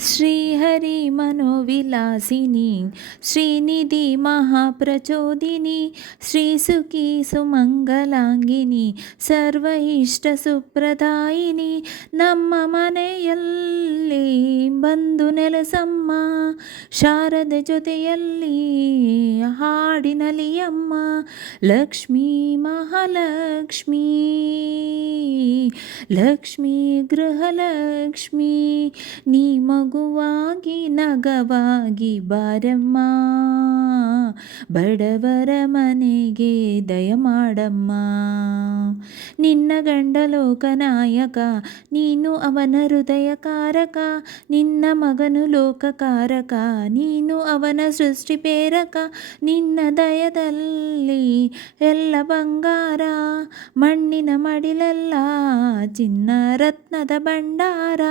ಶ್ರೀಹರಿ ಮನೋವಿಲಾಸಿನಿ ಶ್ರೀನಿಧಿ ಮಹಾಪ್ರಚೋದಿನಿ ಶ್ರೀಸುಖಿ ಸುಮಂಗಲಾಂಗಿನಿ ಸರ್ವ ಇಷ್ಟ ಸುಪ್ರದಾಯಿನಿ ನಮ್ಮ ಮನೆಯಲ್ಲಿ ಬಂದು ನೆಲೆಸಮ್ಮ ಶಾರದೆ ಜೊತೆಯಲ್ಲಿ ಹಾಡಿನಲಿಯಮ್ಮ ಲಕ್ಷ್ಮೀ ಮಹಾಲಕ್ಷ್ಮೀ ಲಕ್ಷ್ಮೀ ಗೃಹಲಕ್ಷ್ಮೀ ನೀ ಮಗುವಾಗಿ ನಗವಾಗಿ ಬಾರಮ್ಮ ಬಡವರ ಮನೆಗೆ ದಯಮಾಡಮ್ಮ ನಿನ್ನ ಗಂಡ ಲೋಕನಾಯಕ ನೀನು ಅವನ ಹೃದಯಕಾರಕ ನಿನ್ನ ಮಗನು ಲೋಕಕಾರಕ ನೀನು ಅವನ ಸೃಷ್ಟಿ ಪ್ರೇರಕ ನಿನ್ನ ದಯದಲ್ಲಿ ಎಲ್ಲ ಬಂಗಾರ ಮಣ್ಣಿನ ಮಡಿಲೆಲ್ಲ ಚಿನ್ನ ರತ್ನದ ಭಂಡಾರ